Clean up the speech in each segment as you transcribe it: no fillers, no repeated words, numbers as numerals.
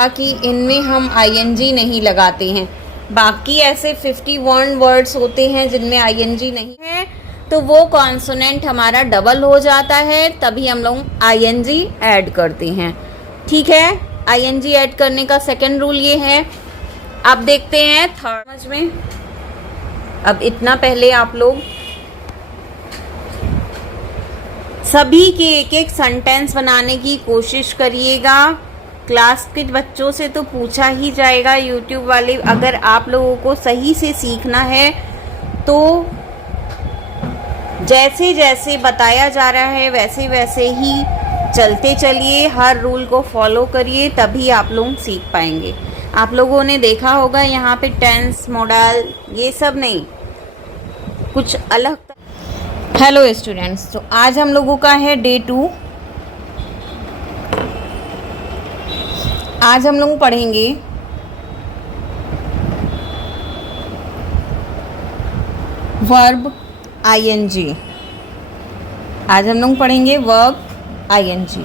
कि इनमें हम आईएनजी नहीं लगाते हैं। बाकी ऐसे 51 वर्ड्स होते हैं जिनमें आईएनजी नहीं है, तो वो कॉन्सोनेंट हमारा डबल हो जाता है, तभी हम लोग आईएनजी ऐड करते हैं। ठीक है, आईएनजी ऐड करने का सेकंड रूल ये है। अब देखते हैं थर्ड समझ में। अब इतना पहले आप लोग सभी के एक एक सेंटेंस बनाने की कोशिश करिएगा। क्लास के बच्चों से तो पूछा ही जाएगा, यूट्यूब वाले। अगर आप लोगों को सही से सीखना है तो जैसे जैसे बताया जा रहा है वैसे वैसे ही चलते चलिए, हर रूल को फॉलो करिए, तभी आप लोग सीख पाएंगे। आप लोगों ने देखा होगा यहाँ पे टेंस, मॉडल, ये सब नहीं, कुछ अलग। हेलो स्टूडेंट्स, तो आज हम लोगों का है डे 2। आज हम लोग पढ़ेंगे वर्ब आईएनजी। आज हम लोग पढ़ेंगे वर्ब आईएनजी।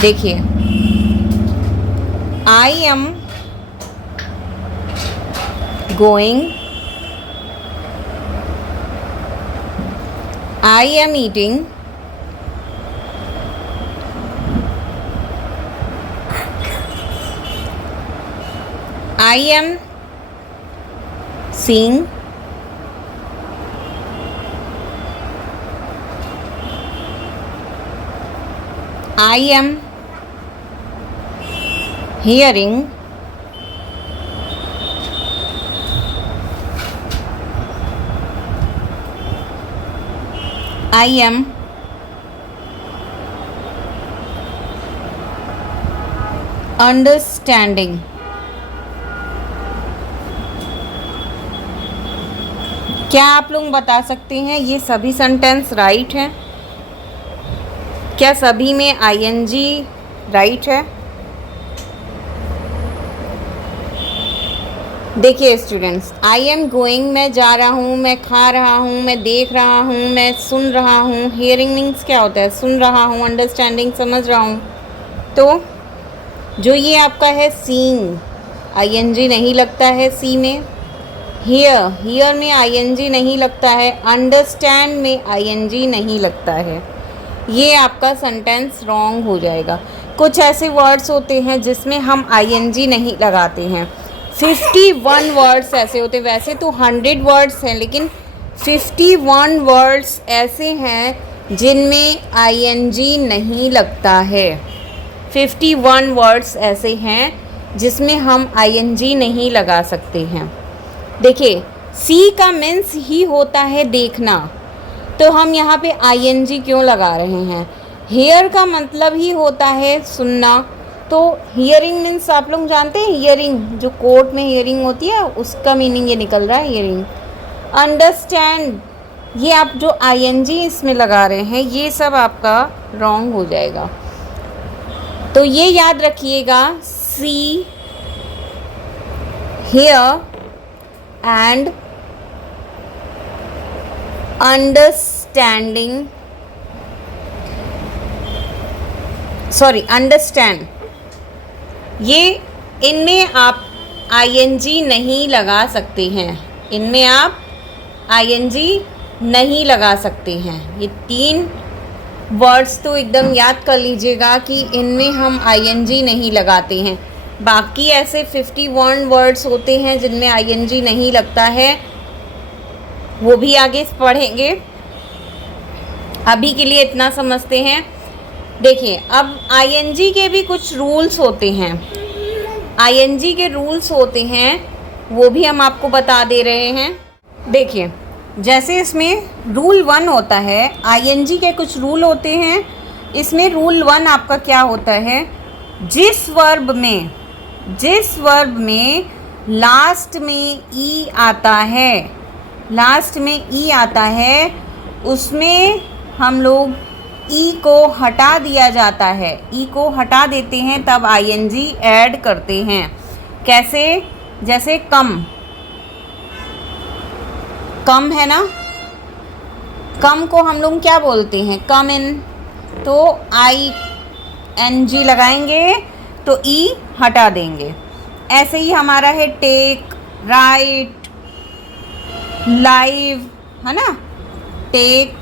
देखिए, I am going, I am eating, I am seeing, I am hearing, I am understanding। क्या आप लोग बता सकते हैं ये सभी सेंटेंस राइट हैं? क्या सभी में आईएनजी राइट है? देखिए स्टूडेंट्स, आई एम गोइंग, मैं जा रहा हूँ, मैं खा रहा हूँ, मैं देख रहा हूँ, मैं सुन रहा हूँ। हियरिंग मीन्स क्या होता है? सुन रहा हूँ। अंडरस्टैंडिंग समझ रहा हूँ। तो जो ये आपका है सीइंग, आईएनजी नहीं लगता है सी में। हियर में आईएनजी नहीं लगता है। अंडरस्टैंड में आईएनजी नहीं लगता है। ये आपका सेंटेंस रॉन्ग हो जाएगा। कुछ ऐसे वर्ड्स होते हैं जिसमें हम आईएनजी नहीं लगाते हैं। 51 वर्ड्स ऐसे होते हैं। वैसे तो 100 वर्ड्स हैं, लेकिन 51 वर्ड्स ऐसे हैं जिनमें आईएनजी नहीं लगता है। 51 वर्ड्स ऐसे हैं जिसमें हम आईएनजी नहीं लगा सकते हैं। देखिए, सी का मीन्स ही होता है देखना, तो हम यहाँ पे आईएनजी क्यों लगा रहे हैं? हियर का मतलब ही होता है सुनना, तो हियरिंग मीन्स आप लोग जानते हैं, हियरिंग जो कोर्ट में हियरिंग होती है उसका मीनिंग ये निकल रहा है, हियरिंग। अंडरस्टैंड, ये आप जो आईएनजी इसमें लगा रहे हैं ये सब आपका रॉन्ग हो जाएगा। तो ये याद रखिएगा, सी, हियर and understand, ये इनमें आप आईएनजी नहीं लगा सकते हैं। इनमें आप आईएनजी नहीं लगा सकते हैं। ये 3 वर्ड्स तो एकदम याद कर लीजिएगा कि इनमें हम आईएनजी नहीं लगाते हैं। बाकी ऐसे 51 वर्ड्स होते हैं जिनमें आईएनजी नहीं लगता है, वो भी आगे पढ़ेंगे। अभी के लिए इतना समझते हैं। देखिए, अब आईएनजी के भी कुछ रूल्स होते हैं। आईएनजी के रूल्स होते हैं, वो भी हम आपको बता दे रहे हैं। देखिए, जैसे इसमें रूल 1 होता है, आईएनजी के कुछ रूल होते हैं। इसमें रूल 1 आपका क्या होता है? जिस वर्ब में लास्ट में ई आता है, लास्ट में ई आता है, उसमें हम लोग ई को हटा दिया जाता है। ई को हटा देते हैं तब आईएनजी ऐड करते हैं। कैसे? जैसे कम, कम है ना, कम को हम लोग क्या बोलते हैं? कम इन। तो आई NG लगाएंगे तो ई हटा देंगे। ऐसे ही हमारा है टेक, राइट, लाइव, है ना, टेक,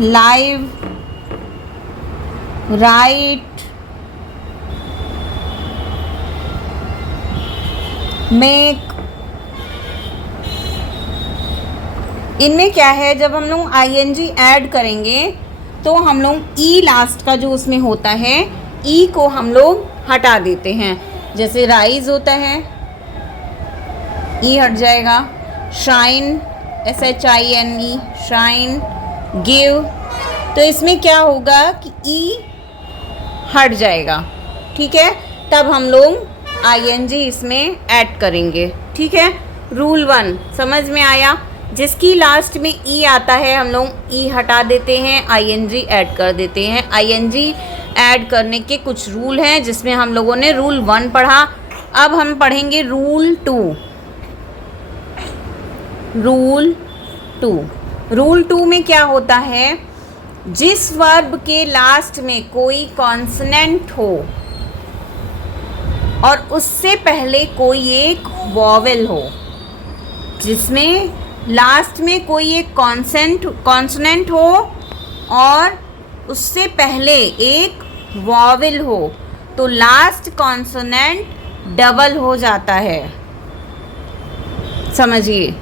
लाइव, राइट, मेक। इनमें क्या है, जब हम लोग ING ऐड करेंगे तो हम लोग ई लास्ट का जो उसमें होता है, ई को हम लोग हटा देते हैं। जैसे राइज होता है, ई हट जाएगा। शाइन, SHINE, शाइन, गिव, तो इसमें क्या होगा कि ई हट जाएगा। ठीक है, तब हम लोग ING इसमें ऐड करेंगे। ठीक है, रूल 1 समझ में आया। जिसकी लास्ट में ई आता है हम लोग ई हटा देते हैं, ING ऐड कर देते हैं। ING ऐड करने के कुछ रूल हैं जिसमें हम लोगों ने रूल 1 पढ़ा। अब हम पढ़ेंगे रूल 2। रूल 2, रूल 2 में क्या होता है, जिस वर्ब के लास्ट में कोई कॉन्सोनेंट हो और उससे पहले कोई एक वॉवेल हो, जिसमें लास्ट में कोई एक कॉन्सोनेंट हो और उससे पहले एक वॉवेल हो, तो लास्ट कॉन्सोनेंट डबल हो जाता है। समझिए,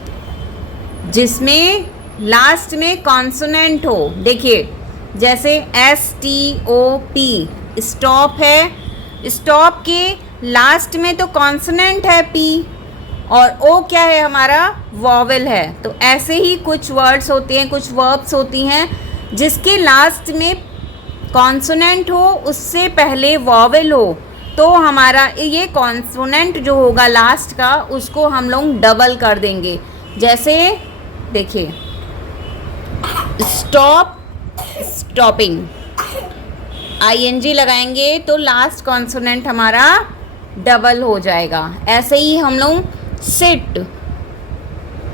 जिसमें लास्ट में कॉन्सोनेंट हो, देखिए जैसे STOP, स्टॉप है, स्टॉप के लास्ट में तो कॉन्सोनेंट है P और O क्या है हमारा, वॉवेल है। तो ऐसे ही कुछ वर्ड्स होते हैं, कुछ वर्ब्स होती हैं जिसके लास्ट में कॉन्सोनेंट हो, उससे पहले वॉवेल हो, तो हमारा ये कॉन्सोनेंट जो होगा लास्ट का, उसको हम लोग डबल कर देंगे। जैसे देखिए, स्टॉप, स्टॉपिंग, ING लगाएंगे तो लास्ट कॉन्सोनेंट हमारा डबल हो जाएगा। ऐसे ही हम लोग सिट,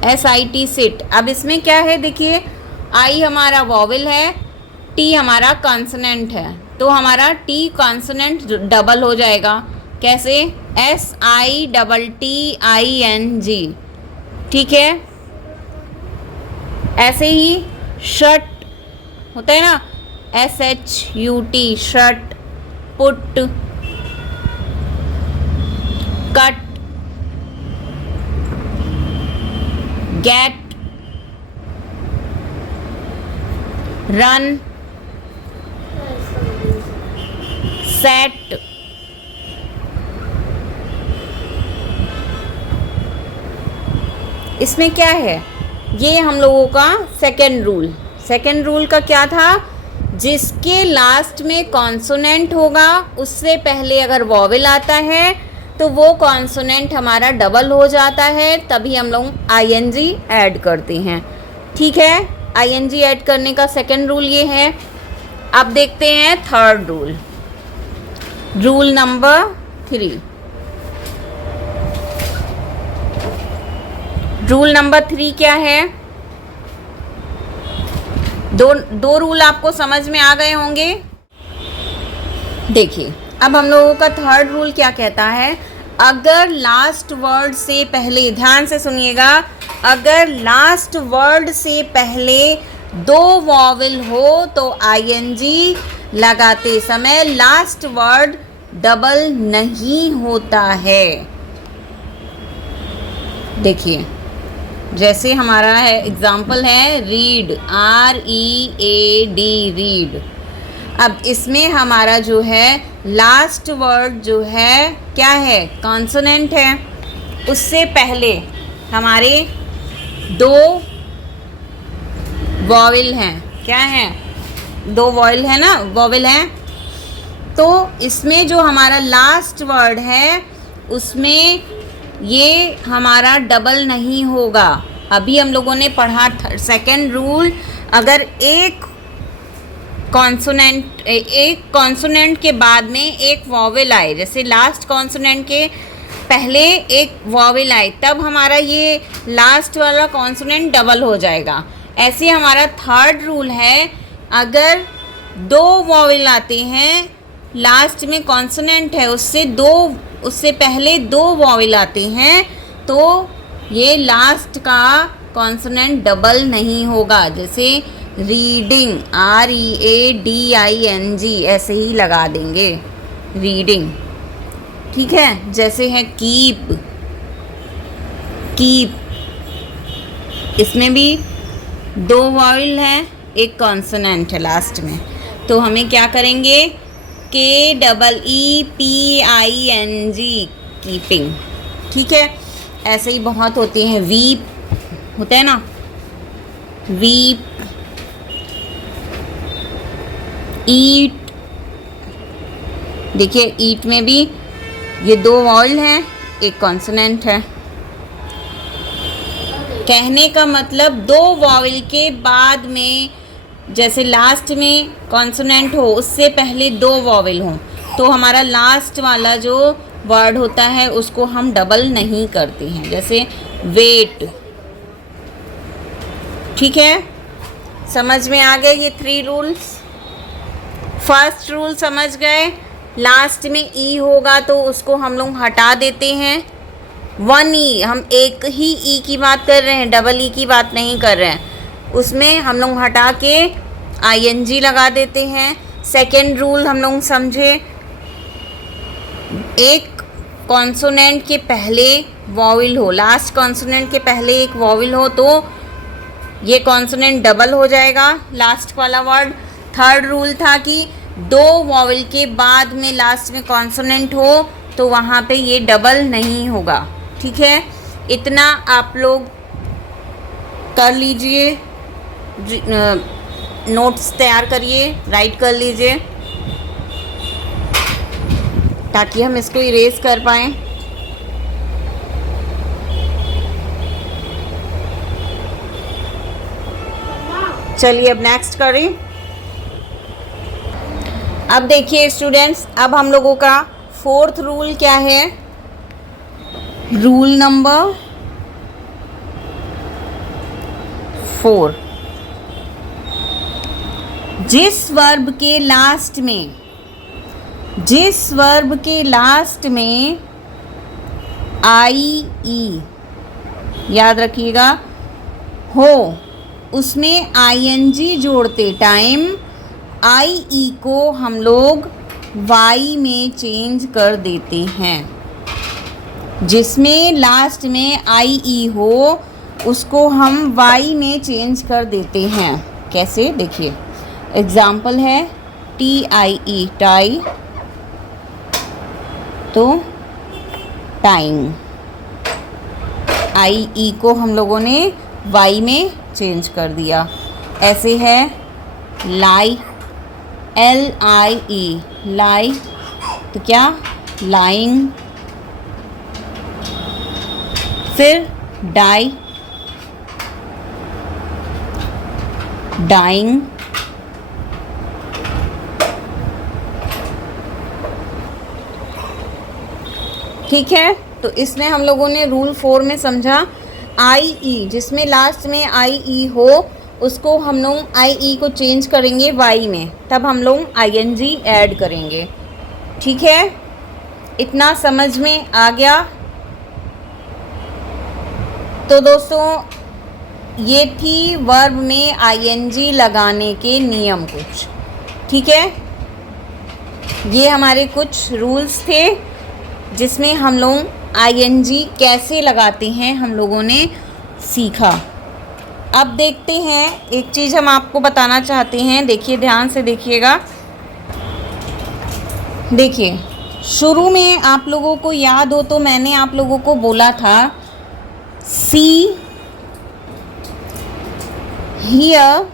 SIT, सिट। अब इसमें क्या है, देखिए I हमारा वॉवेल है, T हमारा कॉन्सोनेंट है, तो हमारा T कॉन्सोनेंट डबल हो जाएगा। कैसे, SITTING। ठीक है, ऐसे ही शट होता है ना, SHUT, shut, put, cut, get, run, set, इसमें क्या है, ये हम लोगों का सेकेंड रूल। सेकेंड रूल का क्या था, जिसके लास्ट में कॉन्सोनेंट होगा उससे पहले अगर वॉवेल आता है तो वो कॉन्सोनेंट हमारा डबल हो जाता है, तभी हम लोग ING ऐड करते हैं। ठीक है, ING ऐड करने का सेकेंड रूल ये है। अब देखते हैं third rule, rule number 3। Rule number 3 क्या है, दो रूल आपको समझ में आ गए होंगे। देखिए, अब हम लोगों का थर्ड रूल क्या कहता है, अगर लास्ट वर्ड से पहले, ध्यान से सुनिएगा, अगर लास्ट वर्ड से पहले 2 वॉवेल हो तो ING लगाते समय लास्ट वर्ड डबल नहीं होता है। देखिए, जैसे हमारा है एग्जाम्पल है रीड, READ, रीड। अब इसमें हमारा जो है लास्ट वर्ड जो है क्या है, कॉन्सोनेंट है, उससे पहले हमारे 2 वॉवेल हैं। क्या हैं, 2 वॉवेल है ना, वॉवेल हैं। तो इसमें जो हमारा लास्ट वर्ड है उसमें ये हमारा डबल नहीं होगा। अभी हम लोगों ने पढ़ा सेकेंड रूल, अगर एक कॉन्सोनेंट के बाद में एक वॉवेल आए, जैसे लास्ट कॉन्सोनेंट के पहले एक वॉवेल आए, तब हमारा ये लास्ट वाला कॉन्सोनेंट डबल हो जाएगा। ऐसे हमारा थर्ड रूल है, अगर दो वॉवेल आते हैं, लास्ट में कॉन्सोनेंट है उससे पहले दो वॉवेल आते हैं, तो ये लास्ट का कॉन्सोनेंट डबल नहीं होगा। जैसे रीडिंग, READING ऐसे ही लगा देंगे, रीडिंग। ठीक है, जैसे है कीप, इसमें भी दो वॉवेल हैं, एक कॉन्सोनेंट है लास्ट में, तो हमें क्या करेंगे, KEEPING, कीपिंग। ठीक है, ऐसे ही बहुत होते हैं। वीप होता है ना, वीप, ईट। देखिए ईट में भी ये दो वॉवेल हैं, एक कॉन्सोनेंट है। कहने का मतलब दो वॉवेल के बाद में, जैसे लास्ट में कॉन्सोनेंट हो उससे पहले दो वॉवेल हों, तो हमारा लास्ट वाला जो वर्ड होता है उसको हम डबल नहीं करते हैं। जैसे वेट। ठीक है, समझ में आ गए ये 3 रूल्स। फर्स्ट रूल समझ गए, लास्ट में ई होगा तो उसको हम लोग हटा देते हैं। 1 ई, हम एक ही ई की बात कर रहे हैं, डबल ई की बात नहीं कर रहे हैं। उसमें हम लोग हटा के ING लगा देते हैं। सेकेंड रूल हम लोग समझे, एक कॉन्सोनेंट के पहले वॉवेल हो, लास्ट कॉन्सोनेंट के पहले एक वॉवेल हो तो ये कॉन्सोनेंट डबल हो जाएगा, लास्ट वाला वर्ड। थर्ड रूल था कि दो वॉवेल के बाद में लास्ट में कॉन्सोनेंट हो तो वहाँ पे ये डबल नहीं होगा। ठीक है, इतना आप लोग कर लीजिए, नोट्स तैयार करिए, राइट कर लीजिए ताकि हम इसको इरेज कर पाएँ। चलिए अब नेक्स्ट करें। अब देखिए स्टूडेंट्स, अब हम लोगों का 4th रूल क्या है, रूल नंबर 4। जिस वर्ब के लास्ट में IE, याद रखिएगा, हो, उसमें ING जोड़ते टाइम IE को हम लोग Y में चेंज कर देते हैं। जिसमें लास्ट में IE हो उसको हम Y में चेंज कर देते हैं। कैसे, देखिए एग्जाम्पल है TIE, टाई, तो टाइम, IE को हम लोगों ने Y में चेंज कर दिया। ऐसे है लाई, LIE, लाई, तो क्या, लाइंग। फिर डाई, डाइंग। ठीक है, तो इसमें हम लोगों ने रूल 4 में समझा, IE, जिसमें लास्ट में IE हो उसको हम लोग IE को चेंज करेंगे Y में, तब हम लोग ING ऐड करेंगे। ठीक है, इतना समझ में आ गया। तो दोस्तों ये थी वर्ब में ING लगाने के नियम कुछ। ठीक है, ये हमारे कुछ रूल्स थे जिसमें हम लोग ING कैसे लगाते हैं हम लोगों ने सीखा। अब देखते हैं, एक चीज़ हम आपको बताना चाहते हैं, देखिए ध्यान से देखिएगा। देखिए शुरू में आप लोगों को याद हो तो मैंने आप लोगों को बोला था, सी, हियर,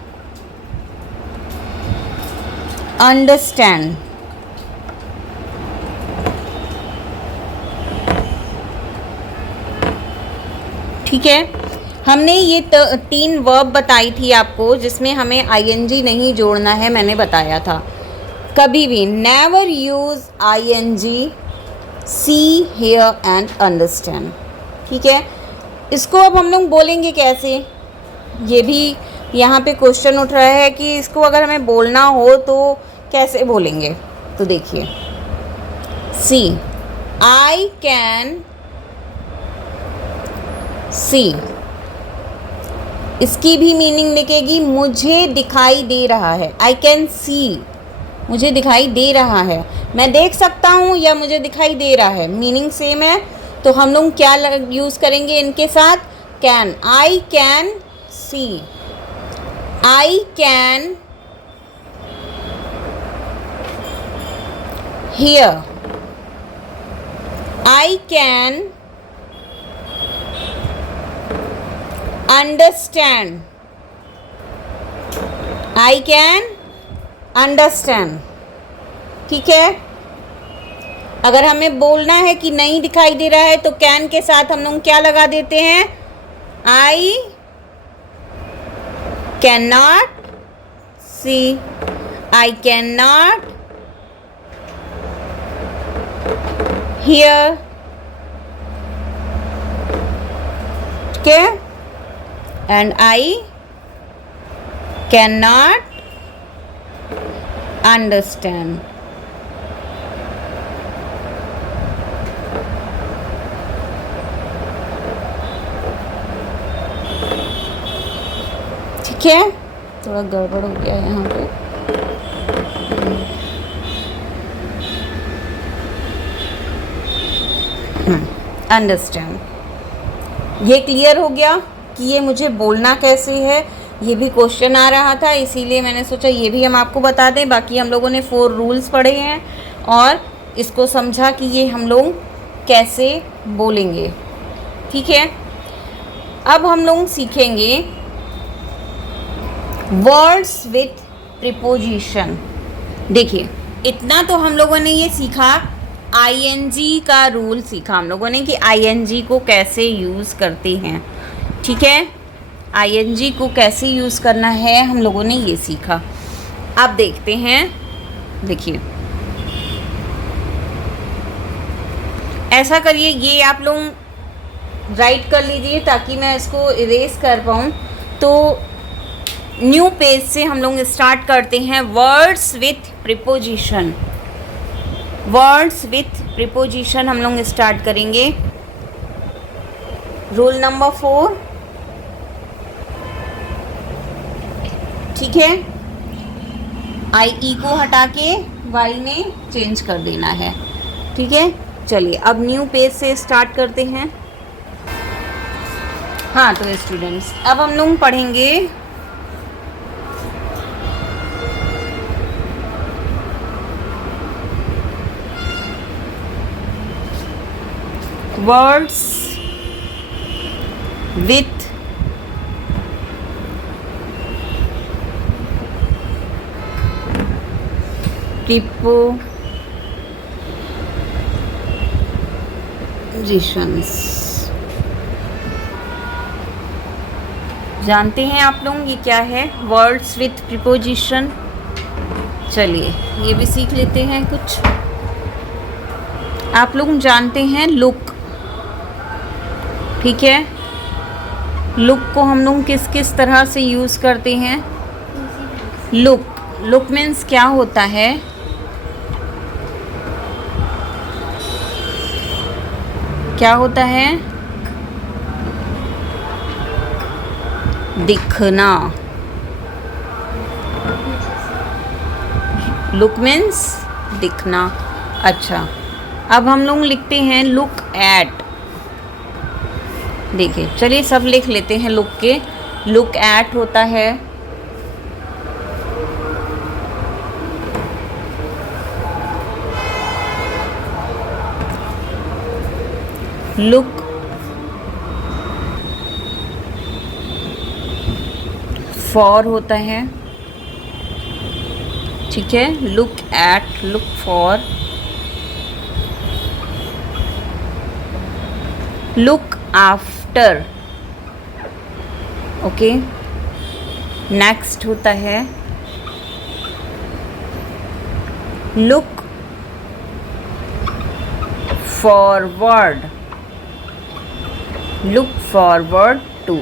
अंडरस्टैंड। ठीक है, हमने ये 3 वर्ब बताई थी आपको जिसमें हमें ING नहीं जोड़ना है, मैंने बताया था। कभी भी never use ING, see, here and understand. ठीक है, इसको अब हम लोग बोलेंगे कैसे, ये भी यहाँ पे क्वेश्चन उठ रहा है कि इसको अगर हमें बोलना हो तो कैसे बोलेंगे। तो देखिए, सी, आई कैन सी, इसकी भी मीनिंग लिखेगी मुझे दिखाई दे रहा है। आई कैन सी, मुझे दिखाई दे रहा है, मैं देख सकता हूँ या मुझे दिखाई दे रहा है, मीनिंग सेम है। तो हम लोग क्या यूज़ करेंगे इनके साथ, can. I can see, I can hear, I can understand, I can understand. ठीक है, अगर हमें बोलना है कि नहीं दिखाई दे रहा है तो कैन के साथ हम लोग क्या लगा देते हैं, I can not see, I can not hear. ठीक है, and I can not understand। ठीक है, थोड़ा गड़बड़ हो गया है यहाँ पे। अंडरस्टैंड, ये क्लियर हो गया कि ये मुझे बोलना कैसे है। ये भी क्वेश्चन आ रहा था, इसीलिए मैंने सोचा ये भी हम आपको बता दें। बाकी हम लोगों ने 4 रूल्स पढ़े हैं और इसको समझा कि ये हम लोग कैसे बोलेंगे। ठीक है, अब हम लोग सीखेंगे वर्ड्स विथ प्रीपोजिशन। देखिए, इतना तो हम लोगों ने ये सीखा, आईएनजी का रूल सीखा हम लोगों ने कि आईएनजी को कैसे यूज़ करते हैं। ठीक है, आईएनजी को कैसे यूज़ करना है हम लोगों ने ये सीखा। अब देखते हैं, देखिए ऐसा करिए, ये आप लोग राइट कर लीजिए ताकि मैं इसको इरेज कर पाऊँ। तो न्यू पेज से हम लोग स्टार्ट करते हैं words with preposition. Words with preposition हम लोग स्टार्ट करेंगे। Rule number 4। ठीक है, आई ई को हटा के वाई में चेंज कर देना है। ठीक है, चलिए अब न्यू पेज से स्टार्ट करते हैं। हाँ, तो स्टूडेंट्स अब हम लोग पढ़ेंगे वर्ड्स विथ प्रीपोजिशंस। जानते हैं आप लोग ये क्या है, वर्ड्स विथ प्रीपोजिशन। चलिए ये भी सीख लेते हैं कुछ। आप लोग जानते हैं लुक। ठीक है, लुक को हम लोग किस किस तरह से यूज़ करते हैं। लुक मीन्स क्या होता है, क्या होता है, दिखना। लुक मीन्स दिखना। अच्छा, अब हम लोग लिखते हैं लुक एट। देखिए, चलिए सब लिख लेते हैं लुक के। लुक एट होता है लुक फॉर होता है। ठीक है, look at, look for, look after. Okay, next होता है look forward, look forward to.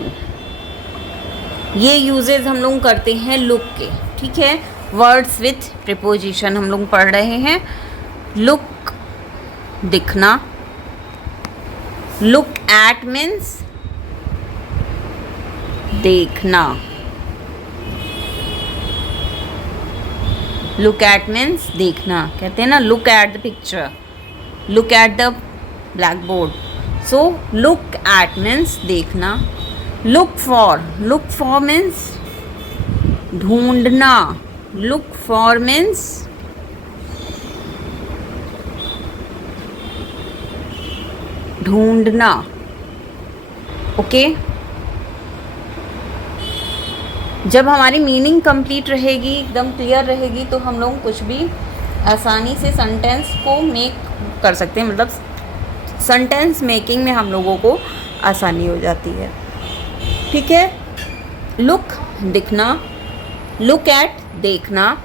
ये यूजेस हम लोग करते हैं लुक के, ठीक है। वर्ड्स विथ प्रीपोजिशन हम लोग पढ़ रहे हैं। लुक दिखना, लुक एट मीन्स देखना, लुक एट मीन्स देखना, कहते हैं ना look at the picture, look at the black board. So look at means देखना। लुक फॉर मीन्स ढूंढना, लुक फॉर मीन्स ढूंढना, ओके। जब हमारी मीनिंग कंप्लीट रहेगी, एकदम क्लियर रहेगी, तो हम लोग कुछ भी आसानी से सेंटेंस को मेक कर सकते हैं, मतलब सेंटेंस मेकिंग में हम लोगों को आसानी हो जाती है, ठीक है। लुक दिखना, लुक एट देखना,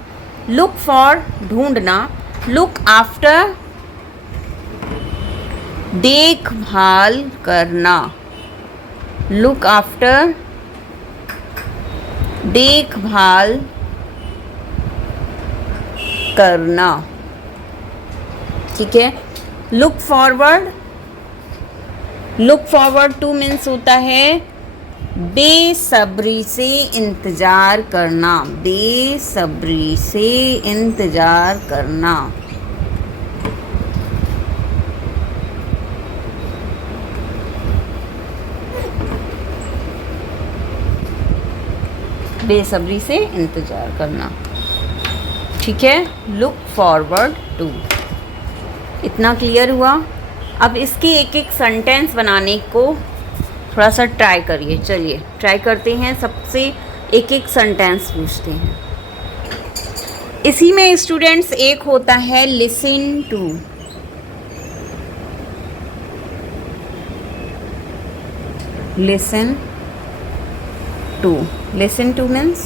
लुक फॉर ढूंढना, लुक आफ्टर देखभाल करना, लुक आफ्टर देखभाल करना, ठीक है। लुक फॉरवर्ड टू मीन्स होता है बेसब्री से इंतज़ार करना, बेसब्री से इंतज़ार करना, बेसब्री से इंतज़ार करना, ठीक है। लुक फॉरवर्ड टू, इतना क्लियर हुआ। अब इसके एक एक सेंटेंस बनाने को थोड़ा सा ट्राई करिए। चलिए ट्राई करते हैं, सबसे एक एक सेंटेंस पूछते हैं। इसी में स्टूडेंट्स एक होता है listen to, listen to, listen to means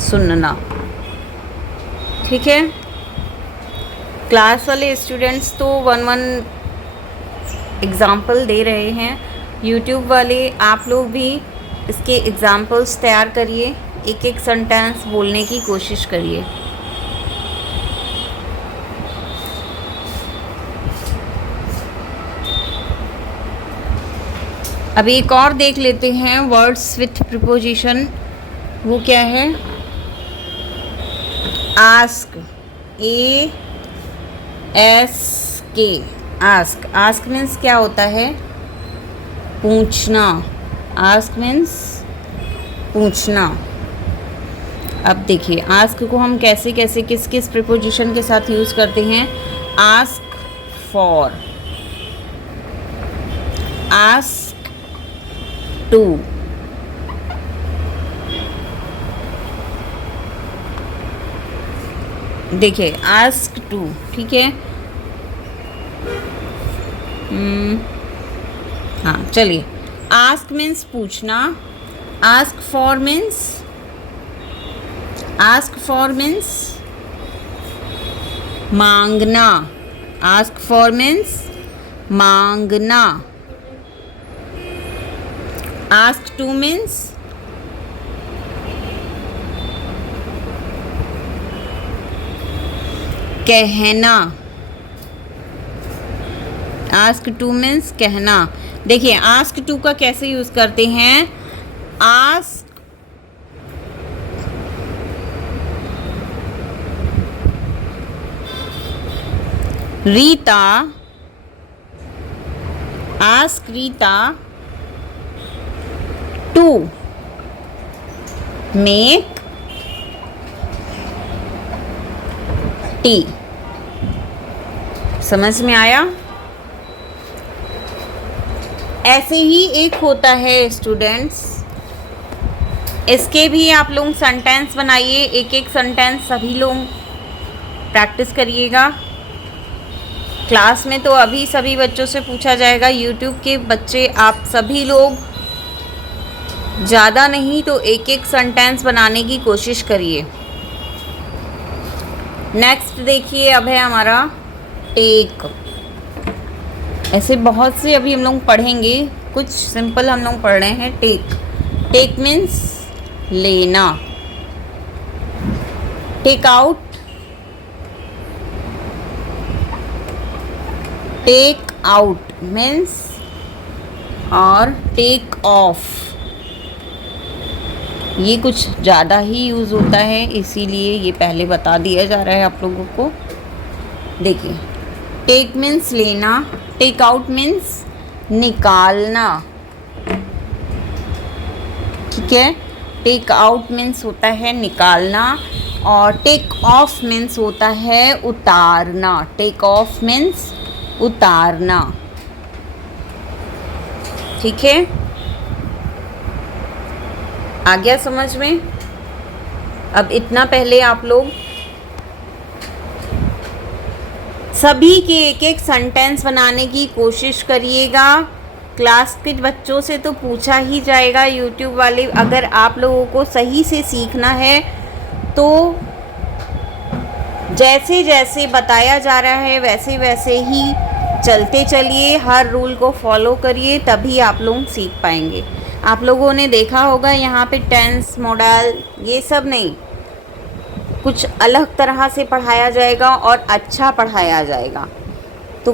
सुनना, ठीक है। क्लास वाले स्टूडेंट्स तो वन एग्ज़ाम्पल दे रहे हैं, यूट्यूब वाले आप लोग भी इसके एग्ज़ाम्पल्स तैयार करिए, एक एक सेंटेंस बोलने की कोशिश करिए। अब एक और देख लेते हैं वर्ड्स विथ प्रीपोजिशन, वो क्या है। Ask, ASK, ask, ask means क्या होता है, पूछना, आस्क मीन्स पूछना। अब देखिए आस्क को हम कैसे कैसे किस किस प्रीपोजिशन के साथ यूज़ करते हैं। आस्क फॉर, आस्क टू, देखिए आस्क टू, ठीक है। हाँ चलिए, आस्क मीन्स पूछना, आस्क फॉर मीन्स मांगना, आस्क फॉर मीन्स मांगना, आस्क टू मीन्स कहना, आस्क टू मीन्स कहना। देखिए आस्क टू का कैसे यूज़ करते हैं। Ask Rita, ask Rita to make tea. समझ में आया। ऐसे ही एक होता है स्टूडेंट्स, इसके भी आप लोग सेंटेंस बनाइए, एक एक सेंटेंस सभी लोग प्रैक्टिस करिएगा। क्लास में तो अभी सभी बच्चों से पूछा जाएगा, यूट्यूब के बच्चे आप सभी लोग ज़्यादा नहीं तो एक एक सेंटेंस बनाने की कोशिश करिए। नेक्स्ट देखिए, अब है हमारा टेक। ऐसे बहुत से अभी हम लोग पढ़ेंगे, कुछ सिंपल हम लोग पढ़ रहे हैं। टेक, टेक मीन्स लेना, take out, take out means, और टेक ऑफ, ये कुछ ज़्यादा ही यूज़ होता है, इसीलिए ये पहले बता दिया जा रहा है आप लोगों को। देखिए, टेक मीन्स लेना, टेक आउट मीन्स निकालना, ठीक है। टेक आउट मीन्स होता है निकालना, और टेक ऑफ मीन्स होता है उतारना। टेक ऑफ मीन्स उतारना, ठीक है। आ गया समझ में? अब इतना पहले आप लोग सभी के एक एक सेंटेंस बनाने की कोशिश करिएगा। क्लास के बच्चों से तो पूछा ही जाएगा, यूट्यूब वाले, अगर आप लोगों को सही से सीखना है तो जैसे जैसे बताया जा रहा है वैसे वैसे ही चलते चलिए, हर रूल को फॉलो करिए, तभी आप लोग सीख पाएंगे। आप लोगों ने देखा होगा यहाँ पे टेंस, मॉडल, ये सब नहीं, कुछ अलग तरह से पढ़ाया जाएगा और अच्छा पढ़ाया जाएगा। तो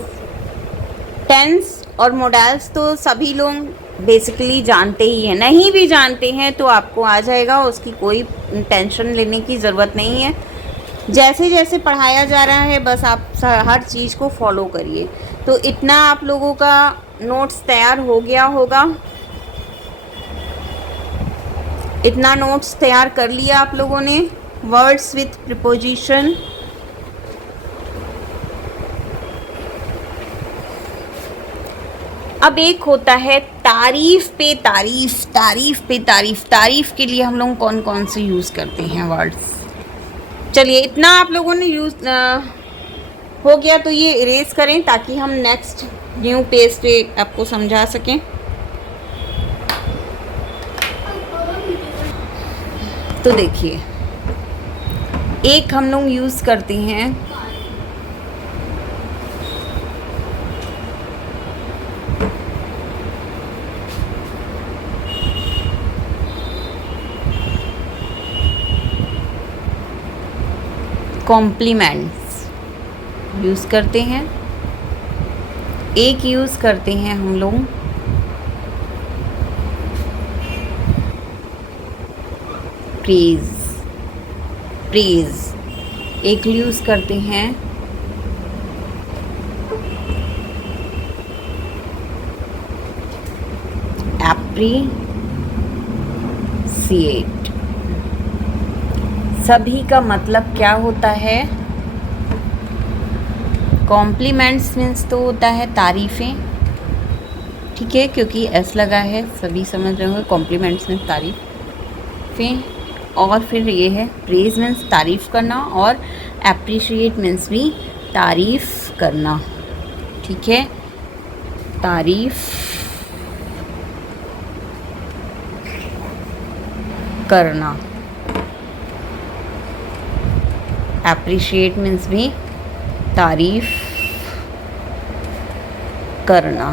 टेंस और मॉडल्स तो सभी लोग बेसिकली जानते ही हैं, नहीं भी जानते हैं तो आपको आ जाएगा, उसकी कोई टेंशन लेने की ज़रूरत नहीं है। जैसे जैसे पढ़ाया जा रहा है बस आप हर चीज़ को फॉलो करिए। तो इतना आप लोगों का नोट्स तैयार हो गया होगा, इतना नोट्स तैयार कर लिया आप लोगों ने। वर्ड्स विथ प्रीपोजिशन, अब एक होता है तारीफ पे तारीफ, तारीफ पे तारीफ। तारीफ के लिए हम लोग कौन कौन से यूज़ करते हैं वर्ड्स? चलिए, इतना आप लोगों ने यूज़ हो गया तो ये इरेज करें ताकि हम नेक्स्ट न्यू पेज पे आपको समझा सकें। तो देखिए, एक हम लोग यूज़ करते हैं कॉम्प्लीमेंट्स, यूज़ करते हैं। एक यूज़ करते हैं हम लोग प्रेज़, प्रेज़। एक यूज़ करते हैं एप्रिसिएट। सभी का मतलब क्या होता है? कॉम्प्लीमेंट्स मीन्स तो होता है तारीफ़ें, ठीक है, क्योंकि एस लगा है, सभी समझ रहे होंगे। कॉम्प्लीमेंट्स मीन्स तारीफ़ें, और फिर ये है प्रेज़ मीन्स तारीफ़ करना, और एप्रिशिएट मीन्स भी तारीफ़ करना, ठीक है। तारीफ़ करना, एप्रिशिएट मीन्स भी तारीफ़ करना,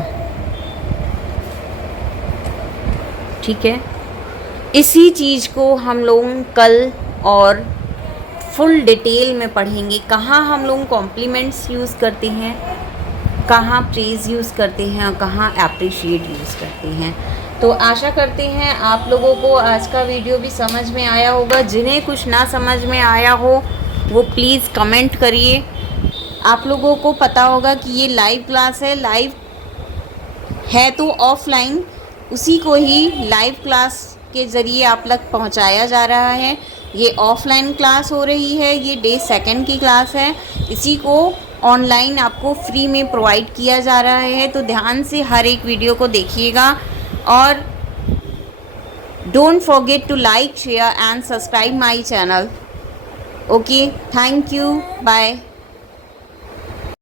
ठीक है। इसी चीज़ को हम लोग कल और फुल डिटेल में पढ़ेंगे, कहाँ हम लोग कॉम्प्लीमेंट्स यूज़ करते हैं, कहाँ प्रेज़ यूज़ करते हैं और कहाँ एप्रिशिएट यूज़ करते हैं। तो आशा करते हैं आप लोगों को आज का वीडियो भी समझ में आया होगा। जिन्हें कुछ ना समझ में आया हो वो प्लीज़ कमेंट करिए। आप लोगों को पता होगा कि ये लाइव क्लास है, लाइव है तो ऑफलाइन, उसी को ही लाइव क्लास के ज़रिए आप तक पहुंचाया जा रहा है। ये ऑफलाइन क्लास हो रही है, ये डे 2 की क्लास है, इसी को ऑनलाइन आपको फ्री में प्रोवाइड किया जा रहा है। तो ध्यान से हर एक वीडियो को देखिएगा, और don't forget to like, share and subscribe my channel. Okay, thank you, bye.